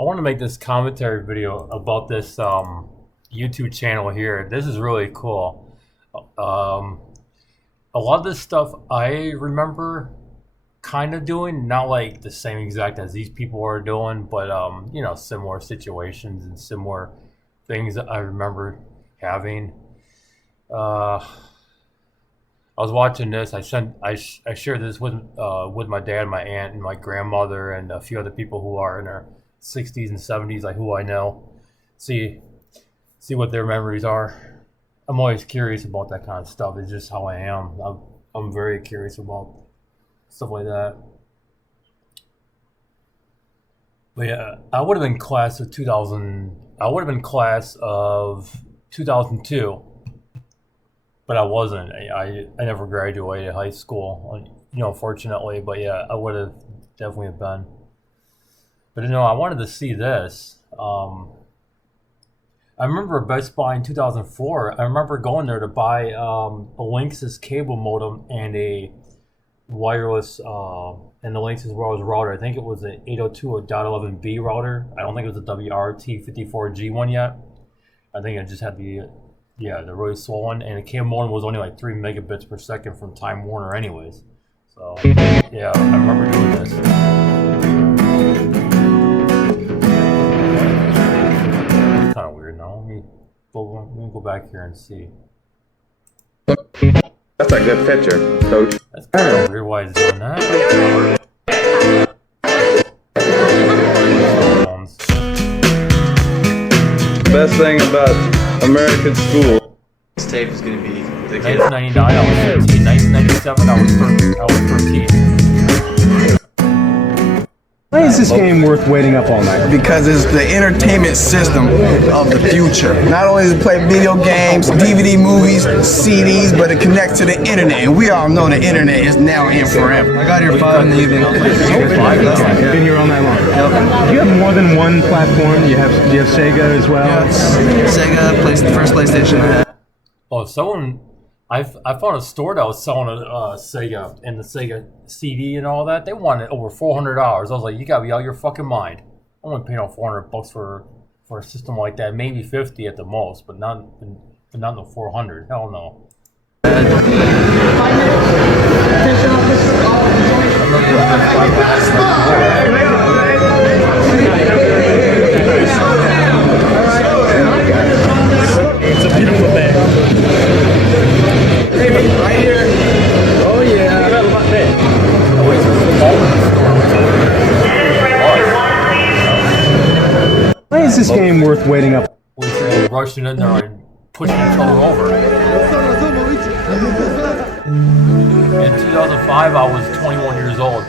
I want to make this commentary video about this YouTube channel here. This is really cool. Um, a lot of this stuff I remember kind of doing, not like the same exact as these people are doing, but similar situations and similar things that I remember having. Uh, I was watching this. I shared this with my dad, my aunt, and my grandmother, and a few other people who are in their 60s and 70s, like who I know. See what their memories are. I'm always curious about that kind of stuff. It's just how I am. I'm very curious about stuff like that. But yeah, I would have been class of 2000. I would have been class of 2002, but I wasn't. I never graduated high school, fortunately. But yeah, I would have definitely have been. But I wanted to see this. I remember Best Buy in 2004. I remember going there to buy a Linksys cable modem and a wireless and the Linksys wireless router. I think it was an 802.11b router. I don't think it was a WRT54G one yet. I think it just had the really slow one, and the cable modem was only like 3 megabits per second from Time Warner anyways. So yeah, I remember doing this. It's kind of weird now. Let me go back here and see. That's a good picture, coach. That's kind of weird why it's doing that. The best thing about American school. This tape is going to be the kid. 1999, I was 15. 1997, I was 13. Why is this game worth waiting up all night? Because it's the entertainment system of the future. Not only does it play video games, DVD movies, CDs, but it connects to the internet. And we all know the internet is now and forever. I got here 5 in the evening. You've been here all night long. Yep. Do you have more than one platform? Do you have Sega as well? Yeah, Sega, the first PlayStation I had. Oh, I found a store that was selling a Sega and the Sega CD and all that. They wanted over $400. I was like, you gotta be out of your fucking mind. I wouldn't pay no $400 for a system like that. Maybe 50 at the most, but not no 400. Hell no. It's a beautiful thing. Right here. Oh yeah. Why is this game worth waiting up? We're rushing in there and pushing each other over. In 2005, I was 21 years old.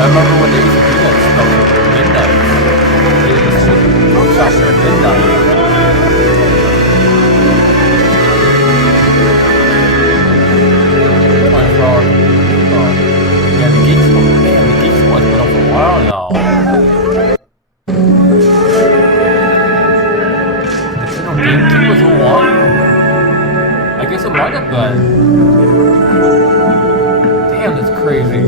I remember when they used to do that stuff at midnight. They used to go shopping at midnight. Yeah, the Geeks one's been up for a while now. Nintendo GameCube was 01? I guess it might have been. Damn, that's crazy.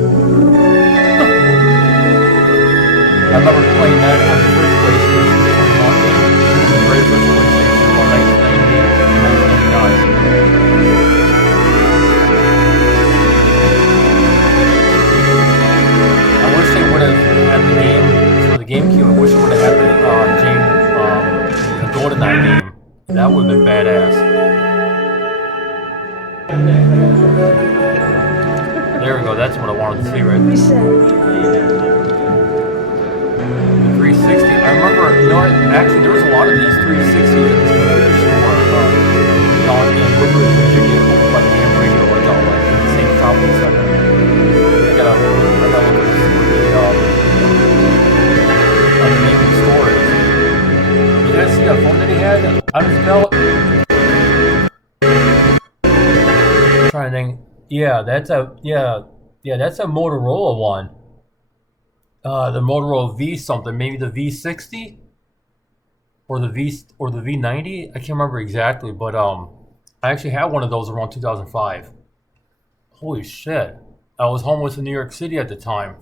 I remember playing that on the first PlayStation 21 game. The very first PlayStation on 1999. I wish they would have had the game for the GameCube. I wish they would have had the GoldenEye game. That would have been badass. There we go. That's what I wanted to see right there. 360. I remember, actually, there was a lot of these 360s at this computer store in Woodbridge, Virginia, over by the AM radio, like all like the same shopping center. I gotta look at this underneath the store is. You guys see that phone that he had on his belt? I'm trying to think. Yeah, that's a Motorola one. The Motorola V something, maybe the V60 or the V90. I can't remember exactly, but I actually had one of those around 2005. Holy shit. I was homeless in New York City at the time.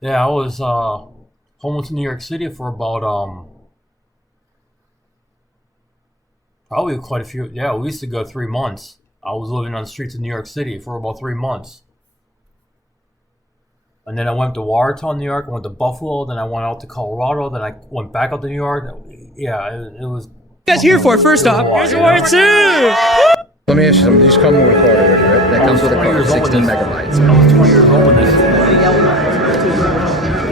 Yeah, I was homeless in New York City for about probably quite a few. Yeah, we used to go 3 months. I was living on the streets of New York City for about 3 months. And then I went to Watertown, New York. I went to Buffalo. Then I went out to Colorado. Then I went back out to New York. Yeah, it was. You guys here for it, first off? Here's your word too! Let me ask you something. These come with a card already, right? That comes with a card, 16 megabytes. I was 20 years old when this.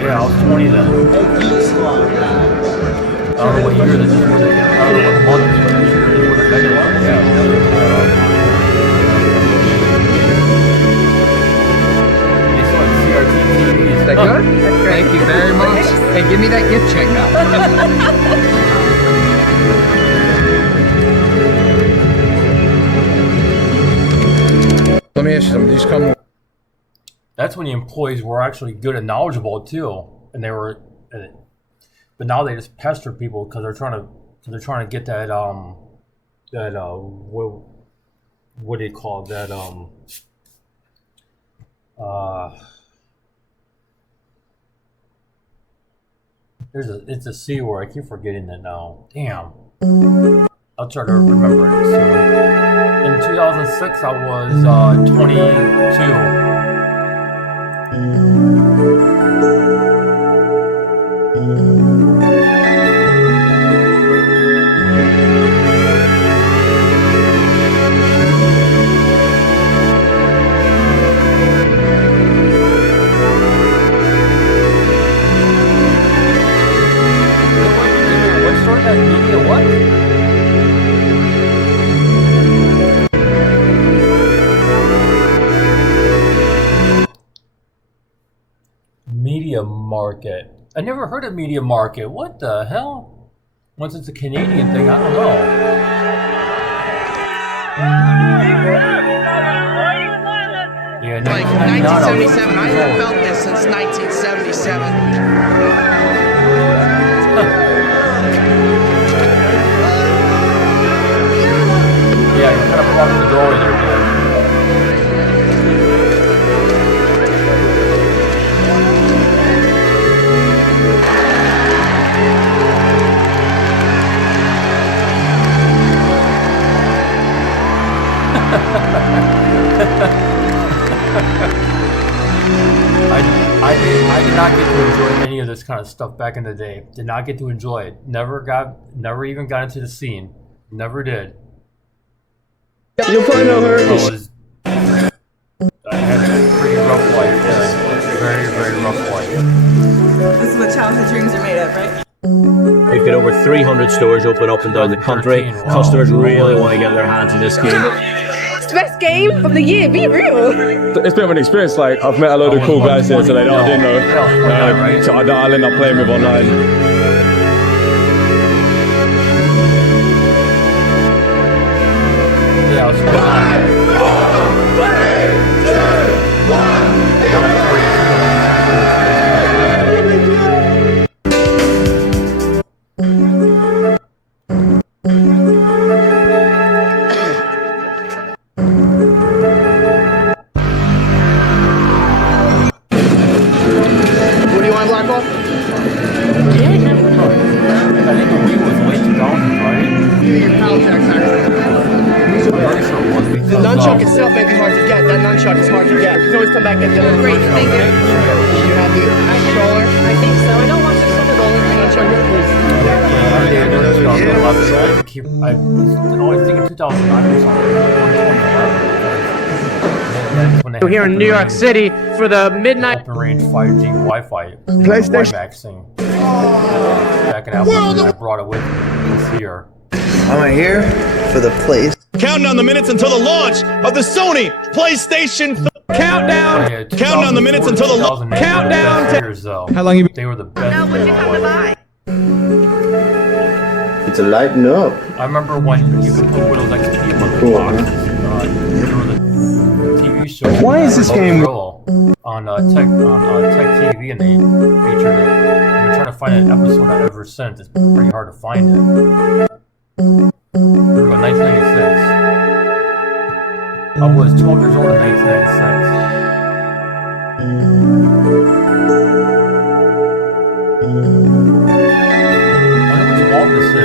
Yeah, I was 20 then. I don't know what year this is. I don't know what month this is. Yeah. It's like CRT TVs. Is that good? Thank you very much. Hey, give me that gift check now. Let me ask you something. These come with... That's when the employees were actually good and knowledgeable too, and they were. But now they just pester people because they're trying to get that what do you call it? That it's a C word. I keep forgetting it now. Damn. I'll try to remember it soon. In 2006, I was 22. What started that media? What? Media Market. I never heard of Media Market. What the hell? Once it's a Canadian thing, I don't know. Yeah, Like 1977, I haven't felt this since 1977. Yeah, you kind of blocked the door there, dude. I did not get to enjoy any of this kind of stuff back in the day. Did not get to enjoy it. Never even got into the scene. Never did. You'll find out her. I had a pretty rough life. Very, very rough life. This is what childhood dreams are made of, right? They've got over 300 stores open up and down the country. 13, wow. Customers really want to get their hands on this game. It's the best game of the year, be real. It's a bit of an experience. Like I've met a load of cool guys here today that I didn't know. Right? So I'll end up playing with online. Yeah, it's What do you want, Blackwell? I think the Wii was late 2000s, right? Your pallet jack's not I'm pretty sure it was because The nunchuck itself may be hard to get. That nunchuck is hard to get. You can always come back and get the other. Great, thank you. You have the controller. I think so. I don't want this one at all. Nunchuck, please. I always think in 2009 or something. We're here in New York City for the midnight. Open range 5G Wi-Fi. PlayStation. WiMAX thing. Back in Apple, I brought it with me this year. I'm here for the place. Counting down the minutes until the launch of the Sony PlayStation. Countdown! Yeah, Counting down the minutes until the 2008 countdown. were the best years, though. How long you been? They were the best. Now, what'd you come to buy? It's a lighten up. I remember when you could put Windows XP on the Cool, boxes. There were the TV show. Why is this game- Roll. on Tech TV, and they featured it. I've been trying to find an episode ever since. It's pretty hard to find it. Here we go, 1996. I was 12 years old in 1996. I wonder which mall this is. I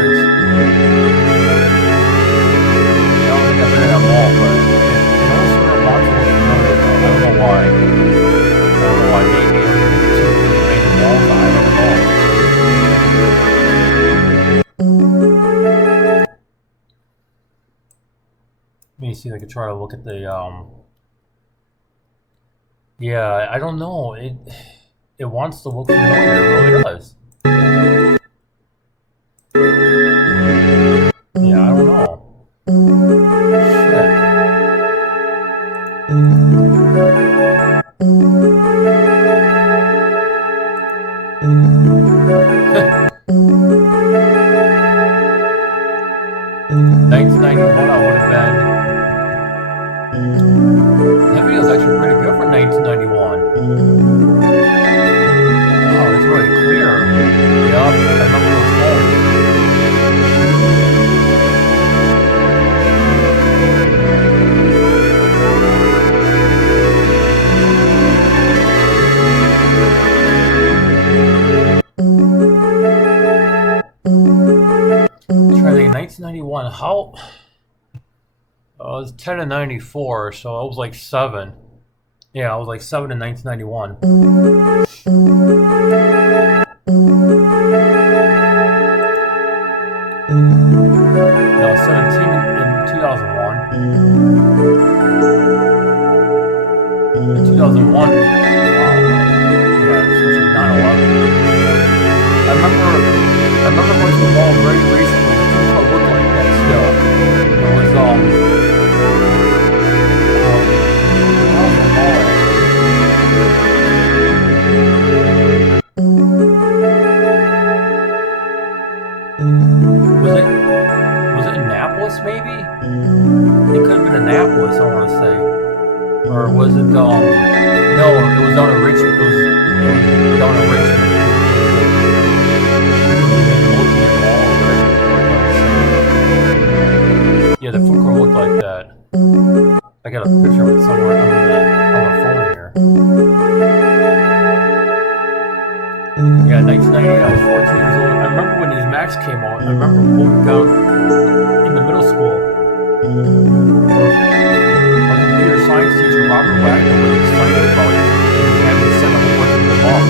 don't think I've been in that mall, but it also reminds me of familiar though. I don't know why. Maybe I'm too made of malls. I don't know. Let me see if I can try to look at the yeah, I don't know. It wants to look familiar. It really does. Yeah, I don't know. Shit. 1991, I would have been. That video is actually pretty good for 1991. Wow, it's really clear. Yep, I remember those phones. Try to think, 1991, how... I was 10 in 94, so I was like 7. Yeah, I was like 7 in 1991. No, 17 in 2001. In 2001, wow. Yeah, it's 9/11. I remember going to the mall very recently. It looked like that still. It was, was it Annapolis maybe? It could have been Annapolis, I want to say. Or was it, no, it was down in Richmond. It was down in Richmond. Yeah, the food court looked like that. I got a picture of it somewhere on my phone here. Yeah, 1998, I was 14 years old. I remember when these Macs came out. I remember moving down in the middle school. My computer science teacher, Robert Wagner, was excited about it. And he had me send homework to the mom. In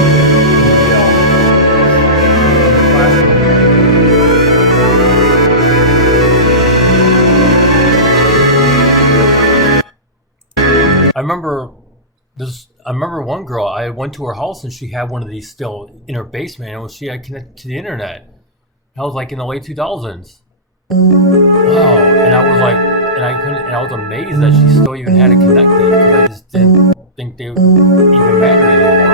the classroom. I remember one girl, I went to her house and she had one of these still in her basement, and she had connected to the internet. That was like in the late 2000s. Wow, and I was like, and I was amazed that she still even had it connected, because I just didn't think they even mattered anymore.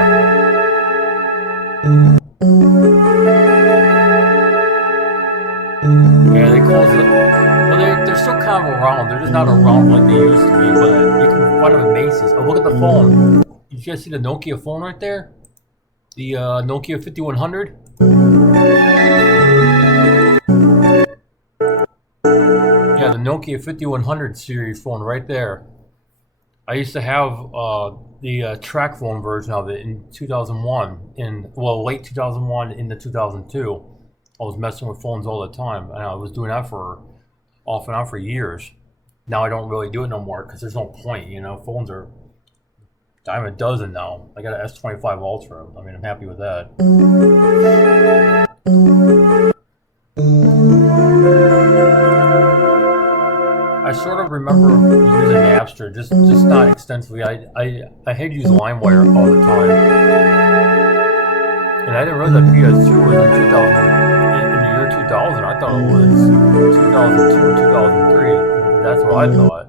Yeah, they closed it. Well, they're still kind of around. They're just not around like they used to be, but you can find them at Macy's. Oh, look at the phone. You guys see the Nokia phone right there? The Nokia 5100? Yeah, the Nokia 5100 series phone right there. I used to have the track phone version of it in 2001, late 2001 into 2002. I was messing with phones all the time, and I was doing that for off and on for years. Now I don't really do it no more because there's no point, you know. Phones are dime a dozen now. I got an S25 Ultra. I mean, I'm happy with that. I sort of remember using Napster, just not extensively. I had used LimeWire all the time, and I didn't realize that PS2 was in 2000. I thought it was 2002 or 2003. That's what I thought.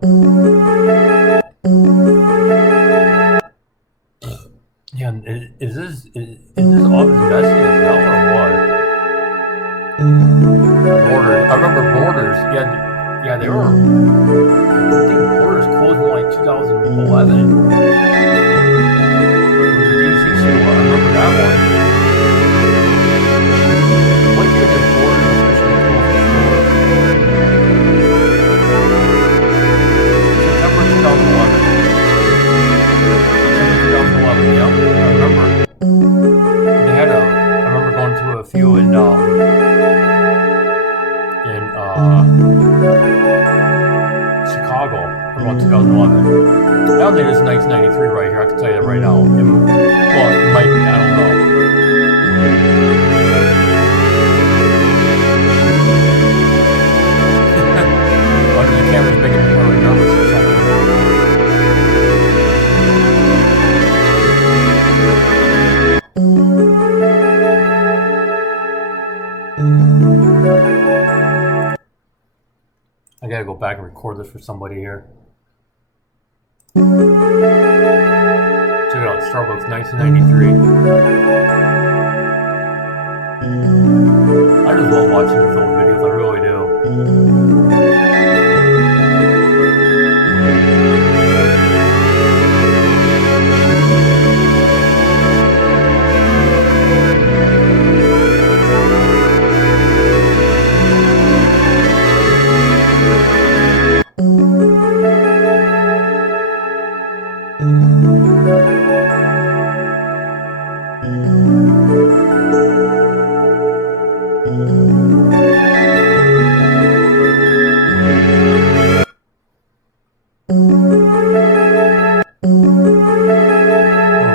Yeah, is this office messy as hell or what? Borders. I remember Borders. Yeah, they were. I think Borders closed in like 2011. store. I remember that one. What year did Borders officially close the store? September 2011. September 2011, yep. I remember. They had I remember going to a few in Chicago around 2011. I don't think it's 1993 right here. I can tell you that right now. Well, it might be. I don't know. Wonder the camera's making me really nervous or something. I gotta go back and record this for somebody here. Check it out, Starbucks 1993. I just love watching these old videos, I really do.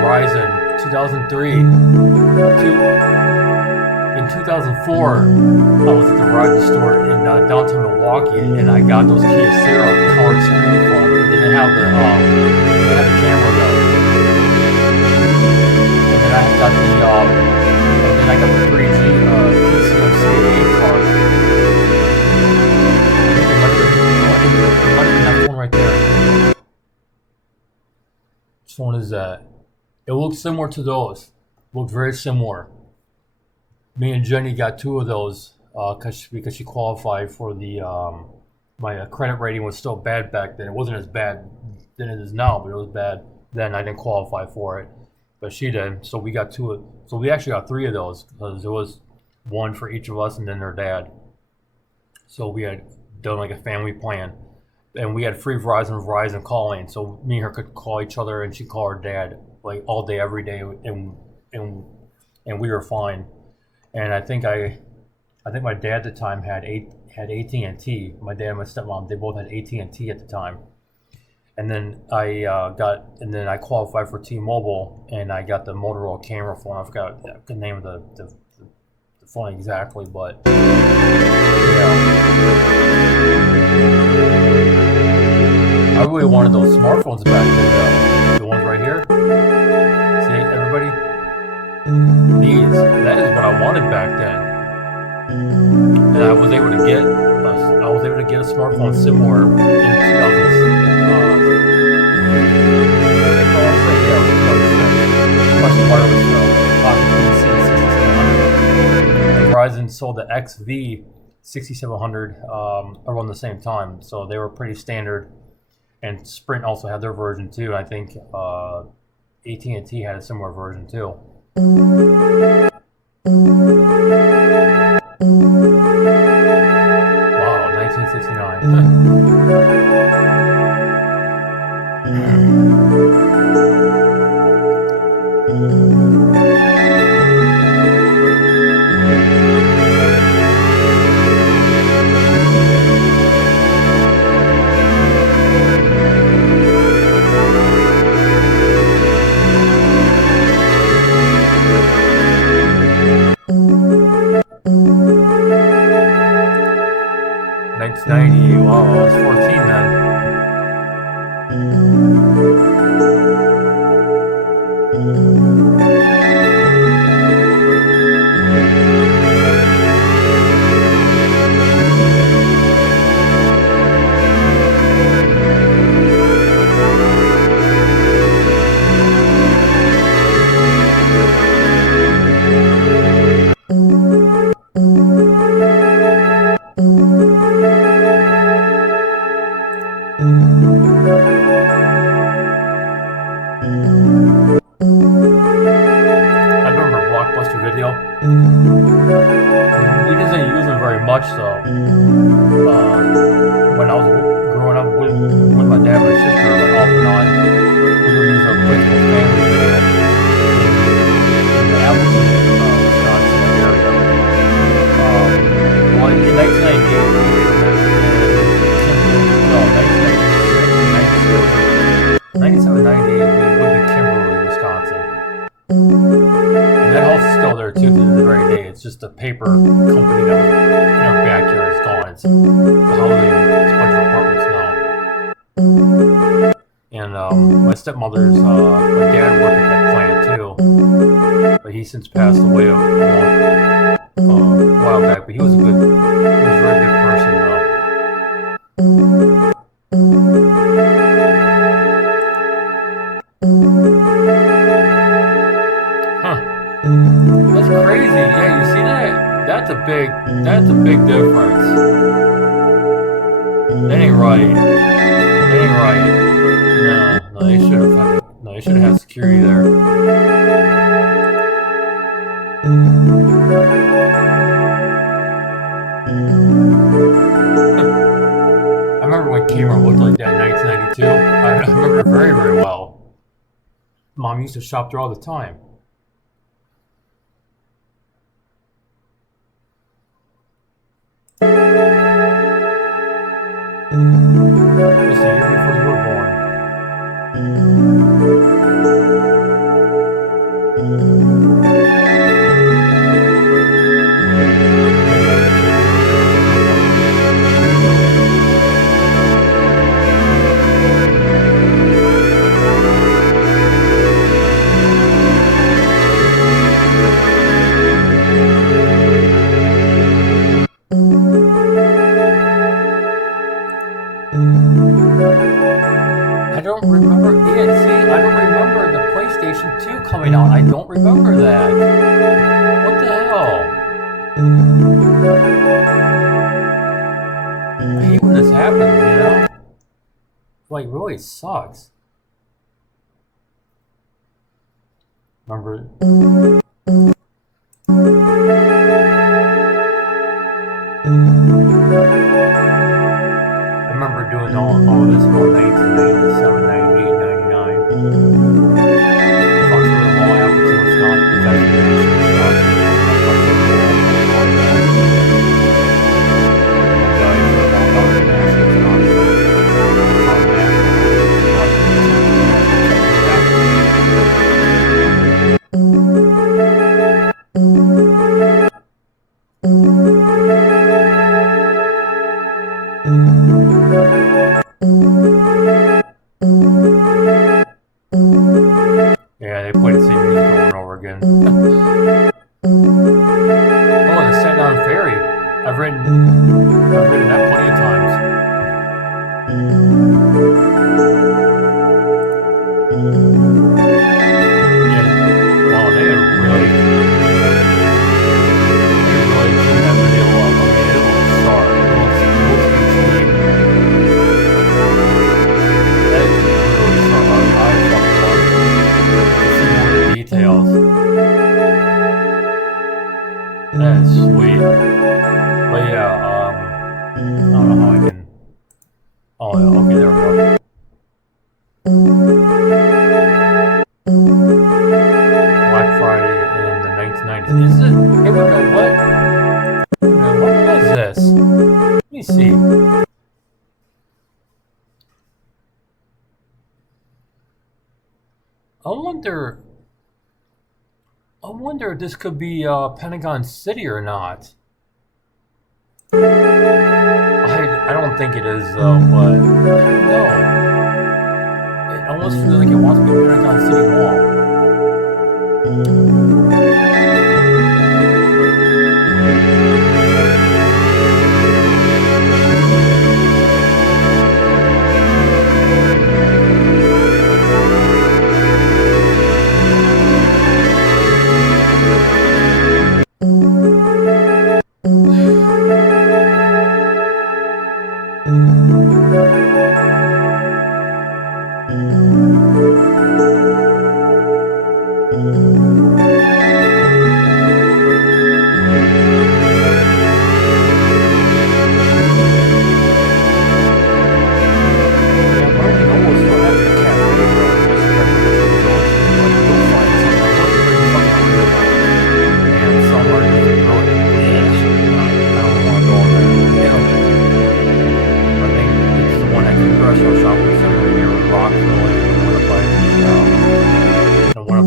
Verizon, 2003. In 2004, I was at the Verizon store in downtown Milwaukee, and I got those Kyocera colored screen phones. They didn't have the camera though. And then I got the 3G PCMCAA card. It might have been that phone right there. Which one is that? It looks similar to those. Looked very similar. Me and Jenny got two of those because she qualified for the my credit rating was still bad back then. It wasn't as bad than it is now, but it was bad then. I didn't qualify for it, but she did. So we got two. So we actually got three of those because there was one for each of us and then their dad. So we had done like a family plan, and we had free Verizon calling. So me and her could call each other, and she'd call her dad like all day, every day, and we were fine. And I think my dad at the time had AT&T. My dad and my stepmom, they both had AT&T at the time. And then I qualified for T-Mobile, and I got the Motorola camera phone. I forgot the name of the phone exactly, but yeah. I really wanted those smartphones back then, the ones right here. See, everybody? That is what I wanted back then. And I was able to get a smartphone similar in 2006. Verizon sold the XV 6700 around the same time, so they were pretty standard. And Sprint also had their version too. I think AT&T had a similar version too. Wow, 1990. Wow, I was 14 then. when I was growing up with my dad and my sister, like off and on, we would use our Bristol family video in the Appleton, Wisconsin area. Well, in 1998, we lived in Kimberly. No, 1997, 98, we lived in Kimberly, Wisconsin. And that house is still there too to this very day. It's just a paper company that was in our backyard is gone. It's a housing, it's a bunch of apartments now. And my stepmother's, my dad worked at that plant too. But he since passed away a while back. But he was a very good person though. That's crazy. Yeah, you see that? That's a big difference. That ain't right. That ain't right. No, they should have had security there. I remember when Kmart looked like that in 1992. I remember it very, very well. Mom used to shop there all the time. Just a year before you were born. I don't remember it. See, I don't remember the PlayStation 2 coming out. I don't remember that. What the hell? I hate when this happens, you know? Like, really sucks. Remember? I remember doing all this around 1997, 98, 99. Fucking with all Appleton, Wisconsin, yeah, they played the same music over and over again. Oh, the St. John Ferry. I've written that plenty of times. Yeah, wow, they really cleaned that video up. I mean, it looks sharp. It looks HD. That is really sharp. I fucking love it. See more of the details. That is sweet. But yeah, I don't know how I can. Oh, yeah, okay, there we go. Black Friday in the 1990s. Is it? Hey, wait a minute, what? What was this? Let me see. I wonder if this could be Pentagon City or not. I don't think it is though, but no. It almost feels like it wants to be Pentagon City Mall.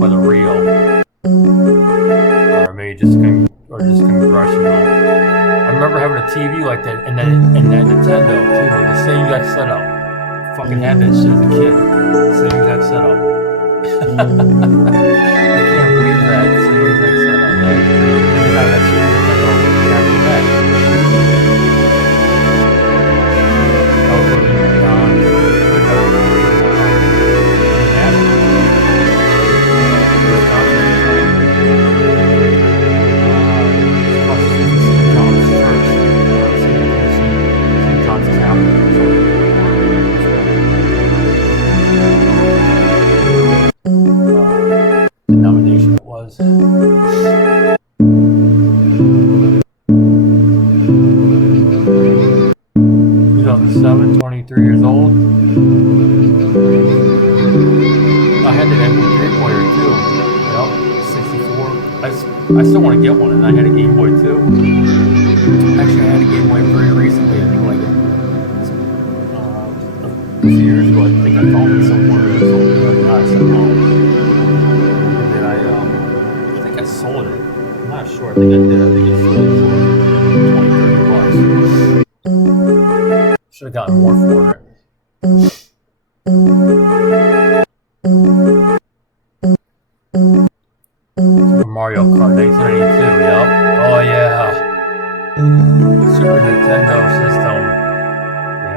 for the real, or maybe just congressional. I remember having a TV like that, and that Nintendo too. The same exact setup. Fucking had that shit as a kid. Same exact setup. I can't believe that. Same exact setup. That's crazy. That's Super Nintendo. Can't believe that. Nomination it was. 2007, 23 years old. I had an MP3 player too. Yep, 64. I still want to get one, and I had a Game Boy too. Actually, I had a Game Boy very recently. I think like a few years ago. I think I found it somewhere or something like that somehow. And then I think I sold it. I'm not sure. I think I did. I think I sold it for $20, $30. Should have gotten more for it. Super Mario Kart 1992, yep. Oh yeah. Super Nintendo system.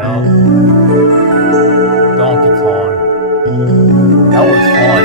Yep. Donkey Kong. That was fun.